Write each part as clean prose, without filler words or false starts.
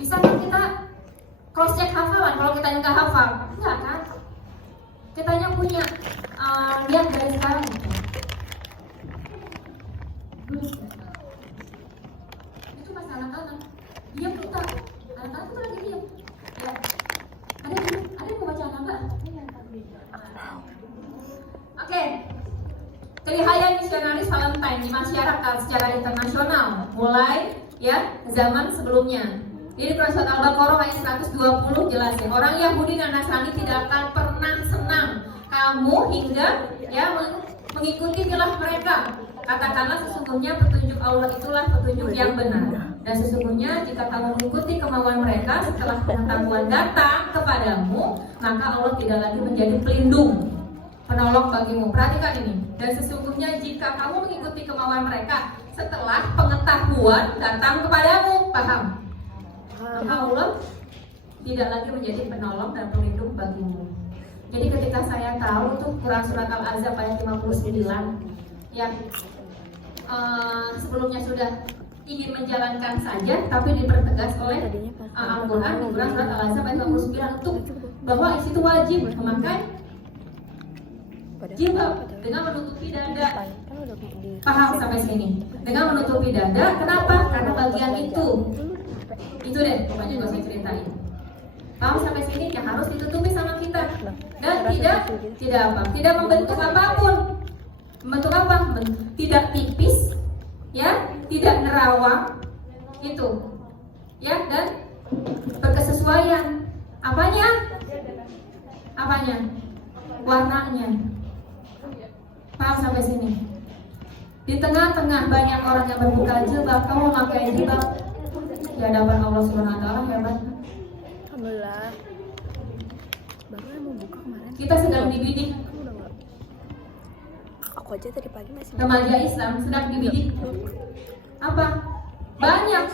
Bisa kan kita cross check hafalan kalau kita nggak hafal? Enggak kan? Kitanya punya lihat dari sekarang gitu. Itu pas anak-anak diam kita, anak-anak itu lagi diam. Ya, ada yang mau baca nggak? Oke. Kelihayan misionaris Valentine di masyarakat secara internasional mulai ya zaman sebelumnya. Jadi surat Al-Baqarah ayat 120 jelasin orang Yahudi dan Nasrani tidak akan pernah senang kamu hingga ya mengikuti milah mereka. Katakanlah sesungguhnya petunjuk Allah itulah petunjuk yang benar. Dan sesungguhnya jika kamu mengikuti kemauan mereka setelah pengetahuan datang kepadamu, maka Allah tidak lagi menjadi pelindung, penolong bagimu. Perhatikan ini. Dan sesungguhnya jika kamu mengikuti kemauan mereka setelah pengetahuan datang kepadamu, paham? Maka Allah tidak lagi menjadi penolong dan pelindung bagimu. Jadi ketika saya tahu tuh Quran surat Al-Ahzab ayat 59 ya sebelumnya sudah ingin menjalankan saja tapi dipertegas oleh Al-Quran di Quran surat Al-Ahzab ayat 59 untuk bahwa isi itu wajib memakai jilbab dengan menutupi dada. Paham sampai sini? Dengan menutupi dada, kenapa? Karena bagian itu deh pokoknya gue saya ceritain. Paham sampai sini? Yang harus ditutupi sama kita dan tidak apa? Tidak membentuk apapun. Membentuk apa? Tidak tipis, ya, tidak nerawang, itu, ya, dan berkesesuaian. Apanya? Warnanya. Paham sampai sini? Di tengah-tengah banyak orang yang berbuka jilbab, kamu memakai jilbab di hadapan Allah Subhanahu wa taala hebat. Alhamdulillah. Baru mau buka kemarin. Kita sedang dibidik. Aku aja tadi pagi masih Remaja Islam sedang dibidik. Apa? Banyak.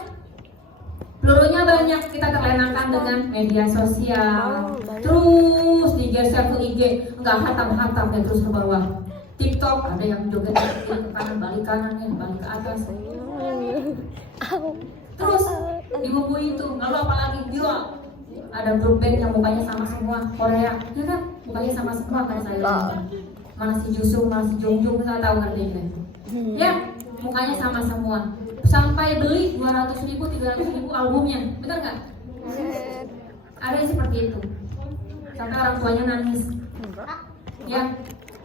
Pelurunya banyak, kita terlenakan dengan media sosial. Terus digeser ke IG, enggak hatam-hatam dan terus ke bawah. TikTok ada yang joget ke kanan, balik kanan, balik ke atas. Terus dibumbui itu, lalu apalagi dia ada grup band yang mukanya sama semua, Korea, ya kan? Mukanya sama semua kan saya. Mana si Jusung, mana si Jongjong, nggak tahu ngerti kan? Ya, mukanya sama semua. Sampai beli 200.000, 300.000 albumnya, benar nggak? Ada yang seperti itu. Sampai orang tuanya nangis. Ya.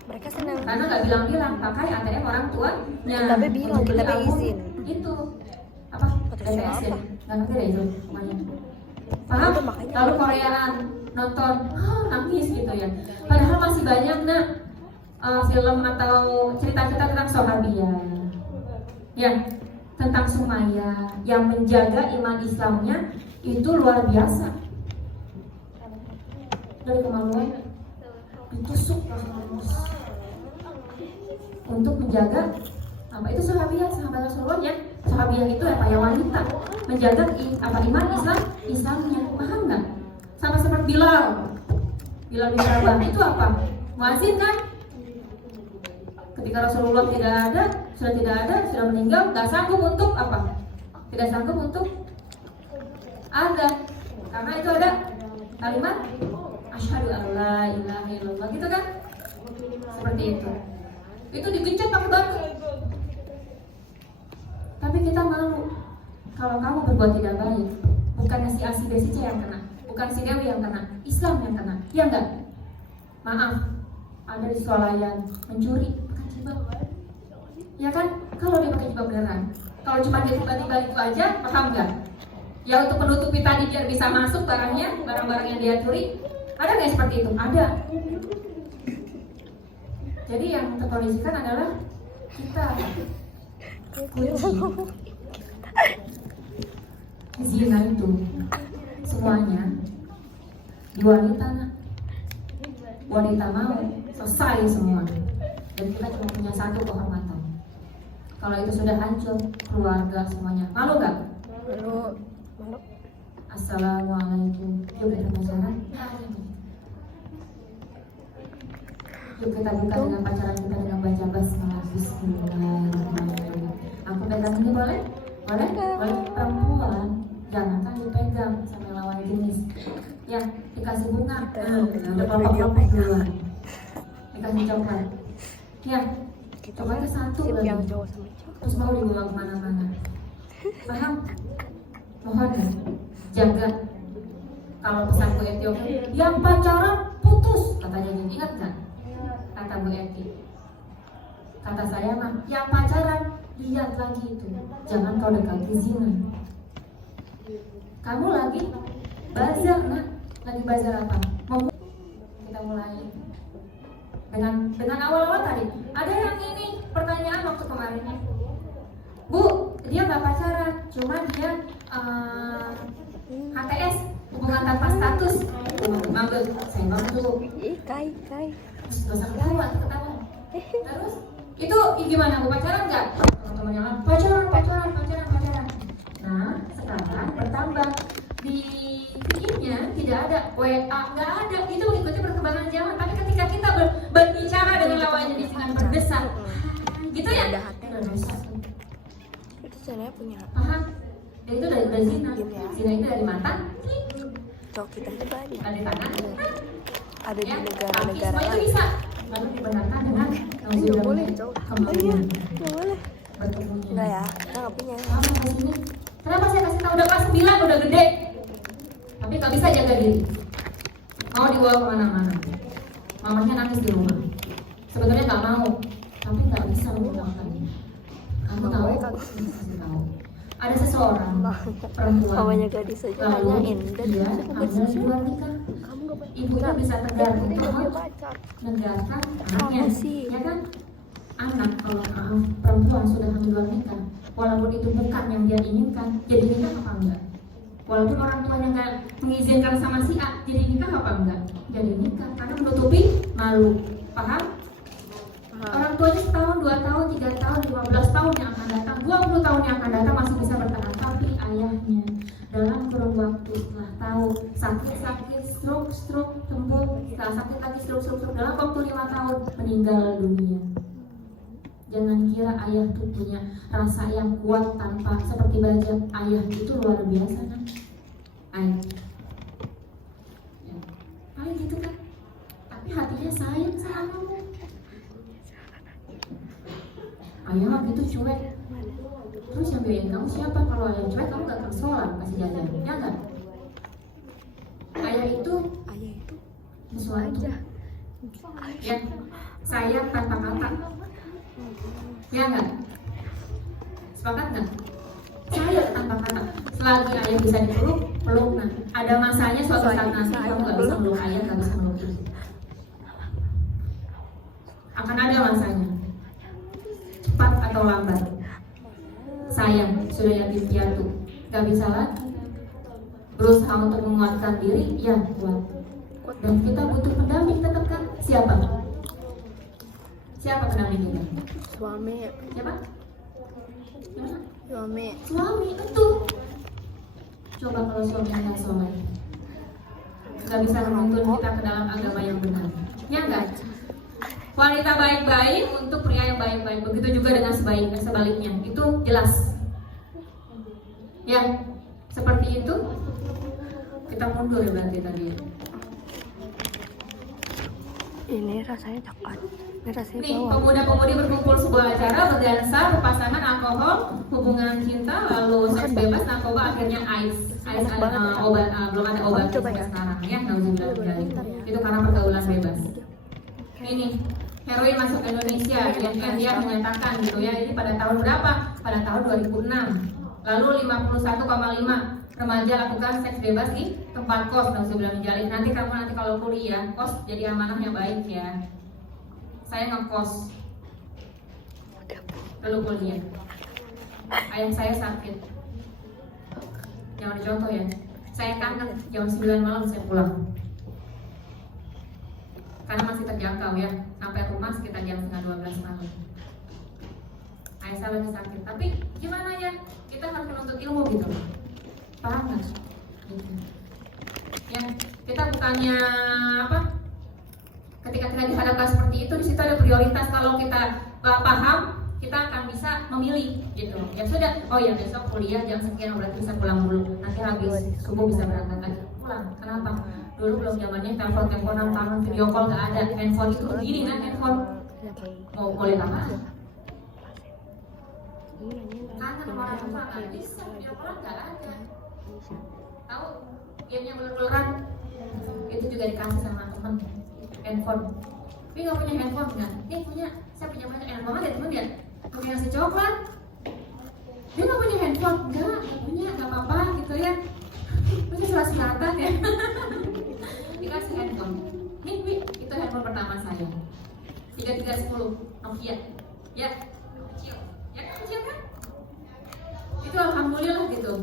mereka senang. Karena nggak bilang-bilang, pakai ATM orang tuanya. Tapi bilang, kita izin. Itu apa? Apa? Nggak ngerti deh itu pokoknya. Paham? Lalu Koreaan nonton, nangis gitu ya. Padahal masih banyak film atau cerita-cerita tentang Sahabiyah, ya, tentang Sumayyah yang menjaga iman Islamnya itu luar biasa. Dari kemaluan ditusuk untuk menjaga apa itu Sahabiyah, sahabat Rasulullah ya. Sahabiyah itu apa ya, wanita menjaga iman Islamnya, paham nggak? Sama seperti Bilal bin Rabah itu apa? Muazin kan? Ketika Rasulullah sudah meninggal, nggak sanggup untuk apa? Tidak sanggup untuk ada, karena itu ada kalimat asyhadu an la ilaha illallah gitu kan? Seperti itu. Itu digencet pakai batu. Tapi kita malu kalau kamu berbuat tidak baik. Bukan si A, si B, si C yang kena, bukan si Dewi yang kena, Islam yang kena. Ya enggak? Maaf, ada di swalayan mencuri pakai jilbab. Ya kan? Kalau dia pakai jilbab beneran. Kalau cuma dia tiba-tiba itu aja, paham nggak? Ya untuk menutupi tadi biar bisa masuk barangnya, barang-barang yang dia curi. Ada nggak seperti itu? Ada. Jadi yang terkondisikan adalah kita. Zina itu semuanya di wanita, wanita mau selesai semua, dan kita cuma punya satu kehormatan. Kalau itu sudah hancur, keluarga semuanya malu nggak? Malu. Assalamualaikum. Yuk kita pacaran. Yuk kita buka dengan pacaran kita dengan baca basmalah. Bismillahirrahmanirrahim. Aku pegang ini boleh? Boleh? Boleh. Perempuan jangan kan dipegang, udah papa-papa duluan. Dikasih coklat. Ya, coklatnya satu Sip lagi. yang cowok sama cowok. Terus mau dibawa kemana-mana. Paham? Mohon ya, jaga. Kalau pesan Bu Eti, oke, yang pacaran putus, katanya gitu. Ingat kan? Kata Bu Eti. Kata saya mah, yang pacaran lihat lagi itu. Jangan kau dekati zina. Kamu lagi bazar, nak? Lagi bazar apa? Kita mulai dengan awal-awal tadi. Ada yang ini pertanyaan waktu kemarin. Bu, dia nggak pacaran, cuma dia HTS, hubungan tanpa status. Mabel, saya bantu. Ih, kai. Terus gak usah ketawa. Terus itu gimana, Bu, pacaran nggak? Teman-teman yang lain, pacaran. Nah, sekarang bertambah di videonya tidak ada WA, nggak ada. Itu mengikuti perkembangan zaman. Tapi ketika kita berbicara dengan lawan jenis dengan berdesak, gitu ya? Udah dosa. Itu channelnya punya Paham? Dan itu udah zina. Zina itu dari mata, cowok kita itu banyak. dari tangan, Ada di ya. Kaki, negara-negara semua itu lain. bisa. Lalu dibenarkan dengan Nggak boleh cowok. kemudian Nggak boleh. bertemunya. Enggak ya, kita nggak punya. Kamu kasih ini. Kenapa saya kasih tahu udah kelas 9, udah gede, tapi nggak bisa jaga diri. Mau dibawa kemana-mana. Mamanya nangis di rumah. Sebetulnya nggak mau, tapi nggak bisa mengungkapkannya. Kamu tahu? Kasih tahu. Ada seseorang perempuan. Mamanya gadis saja Lalu nanyain, dan dia aku hamil di bersih. luar nikah. Kamu nggak boleh. Ibunya bisa tegar Dia untuk pacar. menegarkan anaknya, sih? ya kan? Anak kalau perempuan sudah hamil luar nikah, walaupun itu bukan yang dia inginkan, jadi nikah apa enggak? Walaupun orang tuanya nggak mengizinkan sama si A, jadi nikah apa enggak? Jadi nikah, karena menutupi malu. Paham? Orang tuanya setahun, 2 tahun, 3 tahun, 15 tahun yang akan datang, 20 tahun yang akan datang masih bisa bertahan. Tapi ayahnya dalam kurun waktu setelah tahu sakit, stroke, sembuh, setelah sakit lagi stroke, dalam waktu 5 tahun meninggal dunia. Jangan kira ayah tuh punya rasa yang kuat tanpa seperti bajak. Ayah itu luar biasa kan? Ayah, ya. Paling gitu kan? Tapi hatinya sayang sama kamu. Ayah gitu cuek. Terus yang biayain kamu siapa? Kalau ayah cuek kamu gak tersolat kasih jajan, ya nggak? Ayah itu sesuatu ya, sayang tanpa kata, ya nggak? Sepakat nggak? Sayang tanpa kata. Selagi ayah bisa dipeluk, peluk. Nah, ada masanya suatu saat nanti kamu nggak bisa meluk ayah, nggak bisa meluk ibu. Akan ada masanya, cepat atau lambat. Sayang sudah yatim piatu, nggak bisa lagi. Berusaha untuk menguatkan diri, ya kuat. Dan kita butuh pendamping tetap kan? Siapa? Siapa pendamping kita? Suami. Siapa? Siapa? Suami. Suami, itu. Coba kalau suami yang soleh, nggak bisa menuntun kita ke dalam agama yang benar, ya enggak? Wanita baik-baik untuk pria yang baik-baik. Begitu juga dengan sebaliknya. Itu jelas. Ya, seperti itu. Kita mundur ya berarti tadi. Ini rasanya coklat. Ini rasanya Nih, bawang. pemuda-pemudi berkumpul sebuah acara, berdansa, berpasangan, alkohol, hubungan cinta, lalu seks bebas, narkoba, akhirnya AIDS. AIDS obat, belum ada obat sampai sekarang ya. Itu karena pergaulan bebas. Ini heroin masuk ke Indonesia, dia menyatakan gitu ya. Ini pada tahun berapa? Pada tahun 2006. Lalu 51,5 remaja lakukan seks bebas di tempat kos. Dan sebelum menjalin, nanti kalau kuliah kos jadi amanah yang baik ya. Saya ngekos lalu kuliah. Ayah saya sakit. Jangan dicontoh ya. Saya kangen jam 9 malam saya pulang. Karena masih terjangkau ya, sampai rumah sekitar jam setengah 12 malam. Ayah saya lagi sakit, tapi gimana ya, kita harus menuntut ilmu gitu, paham nggak? Gitu. Ya, kita bukannya apa? Ketika kita dihadapkan seperti itu, di situ ada prioritas. Kalau kita paham, kita akan bisa memilih gitu. Ya sudah, oh ya besok kuliah jam sekian berarti bisa pulang dulu. Nanti habis subuh bisa berangkat lagi pulang. Kenapa? Dulu belum zamannya telepon-teleponan tangan, video call nggak ada. Handphone itu begini kan handphone. Mau boleh apa? Kangen sama orang tua nggak bisa, video call nggak ada. Tahu game yang beluran itu juga dikasih sama teman handphone. Tapi nggak punya handphone nggak? Punya, saya punya banyak enak banget ya teman ya. Pakai nasi coklat. Dia nggak punya handphone, nggak punya, nggak apa-apa gitu ya. Punya surat-suratan ya. Dikasih handphone. Nih, itu handphone pertama saya. 3310 Nokia. Ya, kecil. Ya kan kecil kan? Itu alhamdulillah gitu.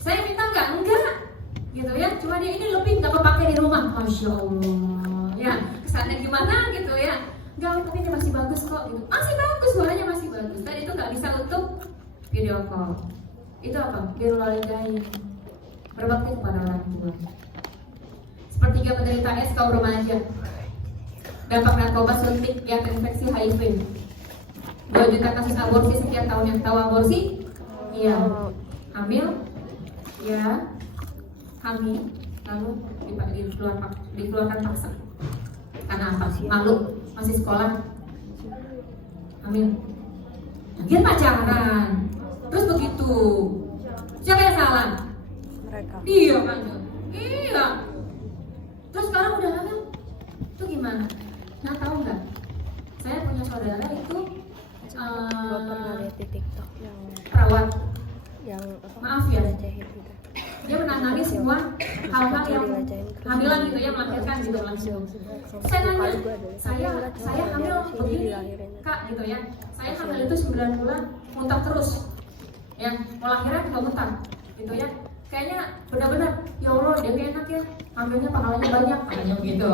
Saya minta enggak, gitu ya. Cuma dia ini lebih nggak pakai di rumah, masya Allah. Ya, kesannya gimana gitu ya? Enggak, tapi ini masih bagus kok. Gitu. Masih bagus, suaranya masih bagus. Dan itu nggak bisa untuk video call. Itu apa? Birrul walidain, berbakti kepada orang tua. Sepertiga penderita AIDS kaum remaja. Dampak narkoba suntik yang terinfeksi HIV. 2 juta kasus aborsi setiap tahun. Yang tahu aborsi? Iya. Hamil? Ya. Hamil. Lalu dikeluarkan paksa. Karena apa? Malu. Masih sekolah. Hamil. Dia pacaran. Terus begitu. Siapa yang salah? Mereka. Iya kan? Iya. Terus sekarang udah hamil. Itu gimana? Nah, tahu nggak? Saya punya saudara itu Gua pernah lihat di TikTok perawat. yang Maaf ya. diledehin gitu. Dia menangani semua hal-hal yang hamilan gitu ya, melahirkan gitu langsung. Saya nanya, saya hamil begini kak gitu ya. Saya hamil itu 9 bulan muntah terus, ya mau lahiran nggak muntah gitu ya. Kayaknya benar-benar ya Allah dia enak ya, hamilnya pahalanya banyak katanya gitu.